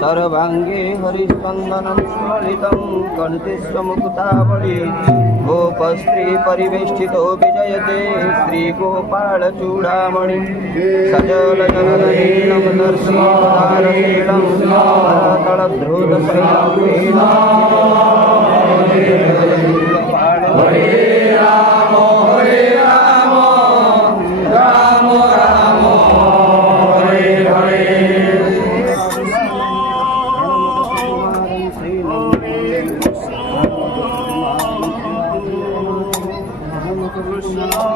सर्वांगे हरिचंदनम स्मलितं कंठे मुकुतावली गोपस्त्री परिवेष्टितो विजयते श्रीगोपाल चूड़ामणि सजल जगदीनं दर्शनारशीलं तलध्रुतशैलं हरे राम राम राम हरे हरे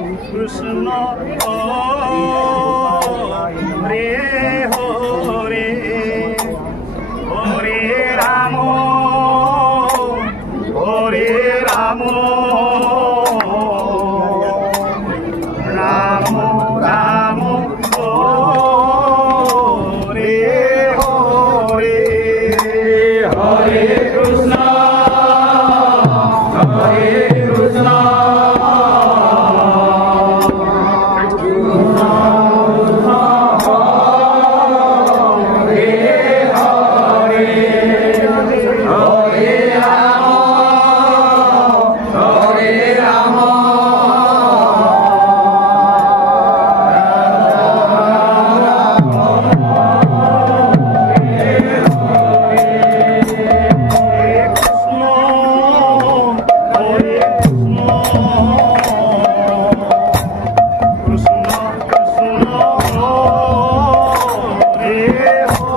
कृष्ण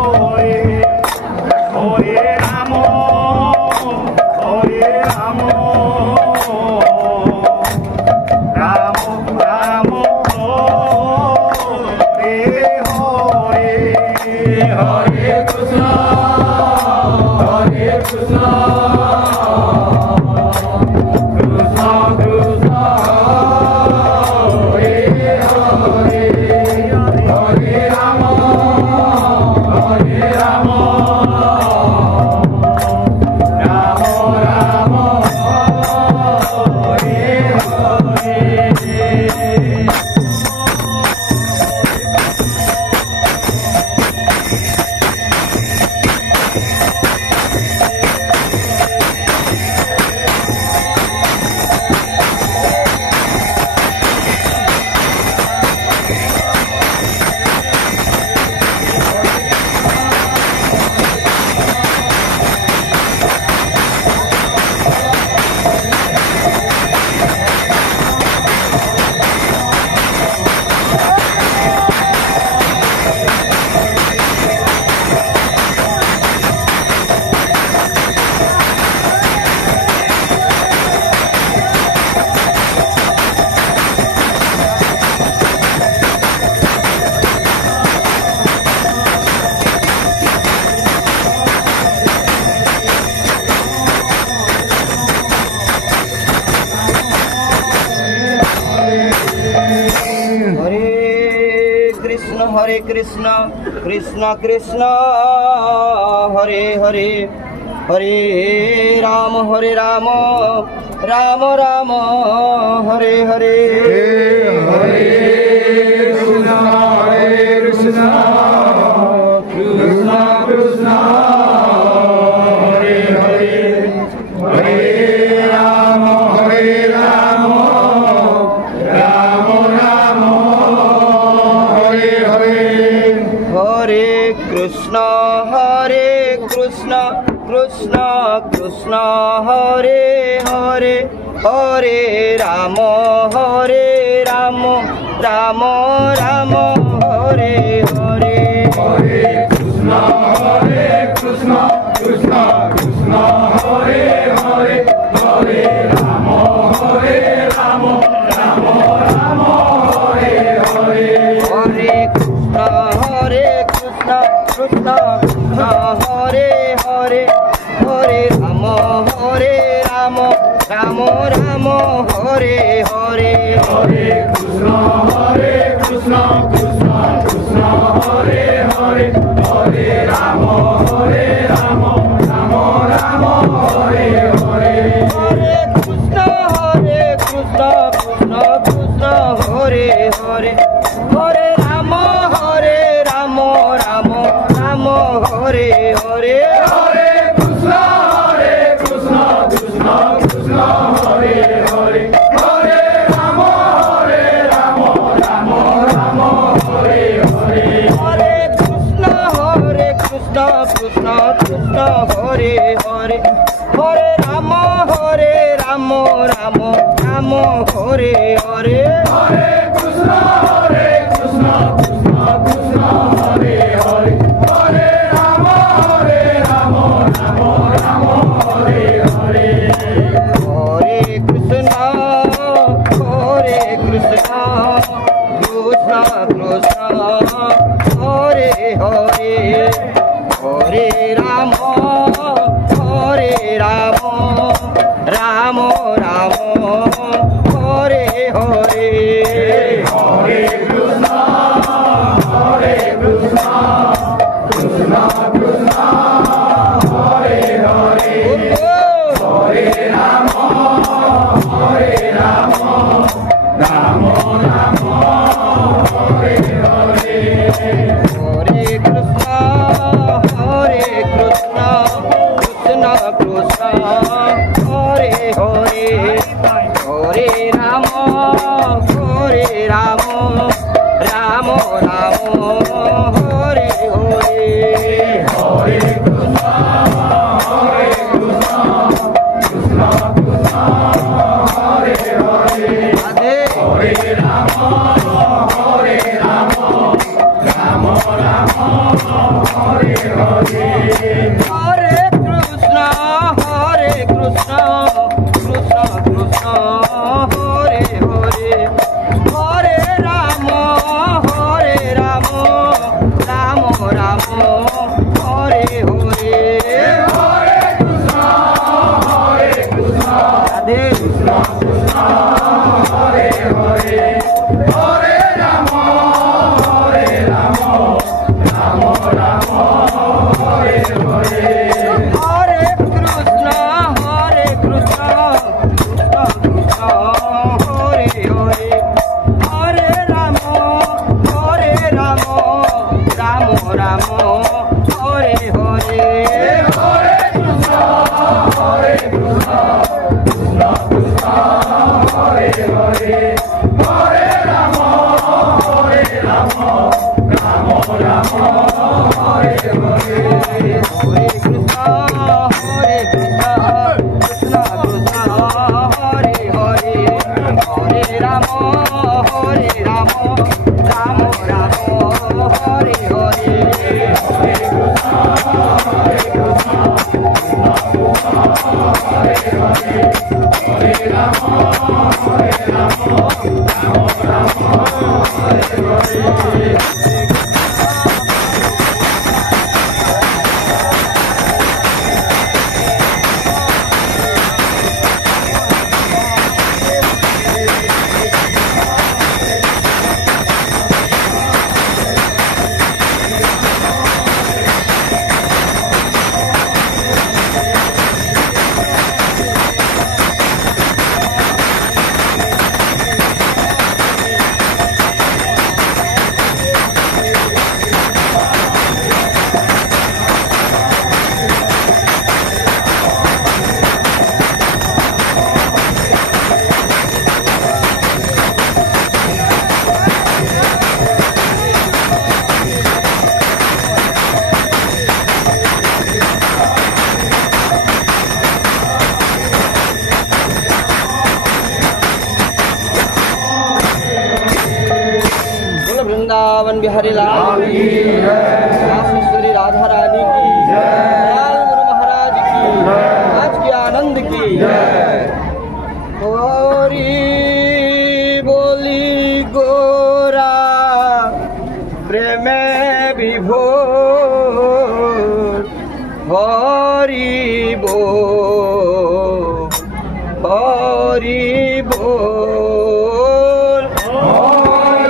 हरे हरे हरे राम राम राम हरे हरे हरे कृष्ण कृष्ण कृष्ण कृष्ण हरे हरे हरे राम राम राम हरे हरे हरे कृष्ण कृष्ण कृष्ण हरे हरे हरे राम राम राम हरे हरे हरे कृष्ण कृष्ण कृष्ण हरे हरे हरे राम राम राम हरे हरे हरे कृष्ण कृष्ण कृष्ण हरे हरे हरे राम राम हरे हरे हरे कृष्ण कृष्ण हरे हरे हरे राम राम हरे हरे हरे कृष्ण कृष्ण हरे हरे हरे राम राम हरे हरे हरे कृष्ण कृष्ण हरे हरे हरे राम राम हरे हरे হরে হরে হরে রাম রাম রাম রাম হরে হরে হরে কৃষ্ণ কৃষ্ণ কৃষ্ণ হরে হরে হরে রাম রাম রাম হরে হরে হরে কৃষ্ণ কৃষ্ণ কৃষ্ণ হরে হরে হরে রাম রাম রাম হরে হরে হরে কৃষ্ণ কৃষ্ণ কৃষ্ণ হরে হরে হরে রাম রাম রাম হরে হরে হরে কৃষ্ণ কৃষ্ণ কৃষ্ণ হরে হরে হরে রাম রাম রাম হরে হরে হরে কৃষ্ণ কৃষ্ণ কৃষ্ণ হরে হরে রাধে হরে রাম রাম রাম হরে হরে হরে কৃষ্ণ কৃষ্ণ কৃষ্ণ হরে হরে হরে রাম রাম রাম হরে হরে হরে কৃষ্ণ রাধে হরে হরে হরে রাম রাম রাম হরে হরে হরে কৃষ্ণ কৃষ্ণ কৃষ্ণ হরে হরে হরে রাম রাম রাম হরে হরে হরে কৃষ্ণ হরে হরে হরে রাম রাম রাম হরে হরে হরে কৃষ্ণ কৃষ্ণ কৃষ্ণ হরে হরে হরে রাম রাম রাম হরে হরে वृंदावन बिहारी लाल की जय, श्री राधा रानी की जय, गुरु महाराज की आज के आनंद की जय। हरि बोली गोरा प्रेम विभोर हरि बोल हरि बोल हरि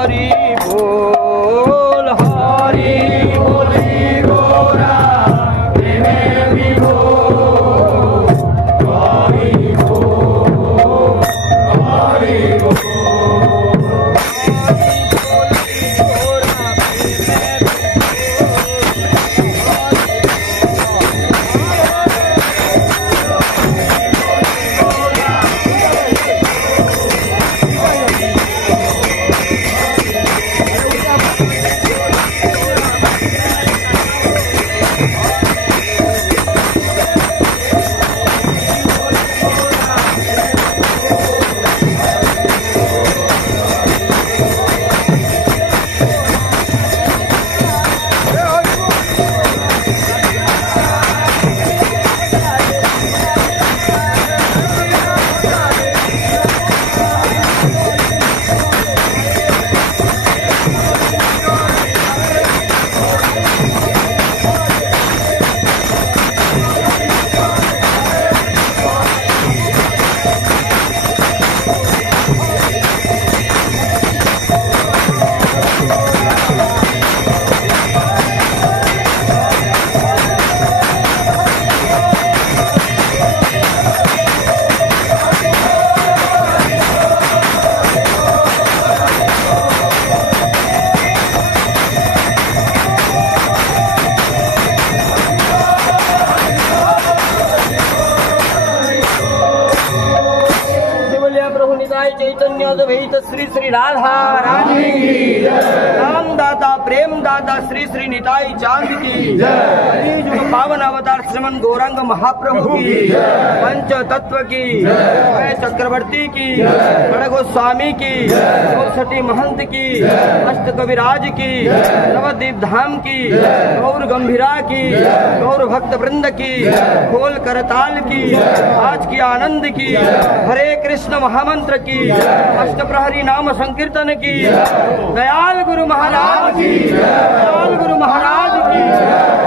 हरि बोल हरि बोली गोरा प्रेमे विभोर हरि बोल हरि बोल चैतन्य अद्वैत श्री श्री राधा रानी की राम दाता प्रेम दाता श्री श्री निताई चांद की कलियुग पावन अवतार श्रीमन गौरांग महाप्रभु की पंच तत्व की चक्रवर्ती की बड़ गोस्वामी की गौसठी महंत की अष्ट कविराज की नवद्वीप धाम की गौर गंभीरा की गौर भक्त वृंद की खोल करताल की आज की आनंद की हरे कृष्ण महामंत्र की अष्ट प्रहरी नाम संकीर्तन की दयाल गुरु महाराज की दयाल गुरु महाराज की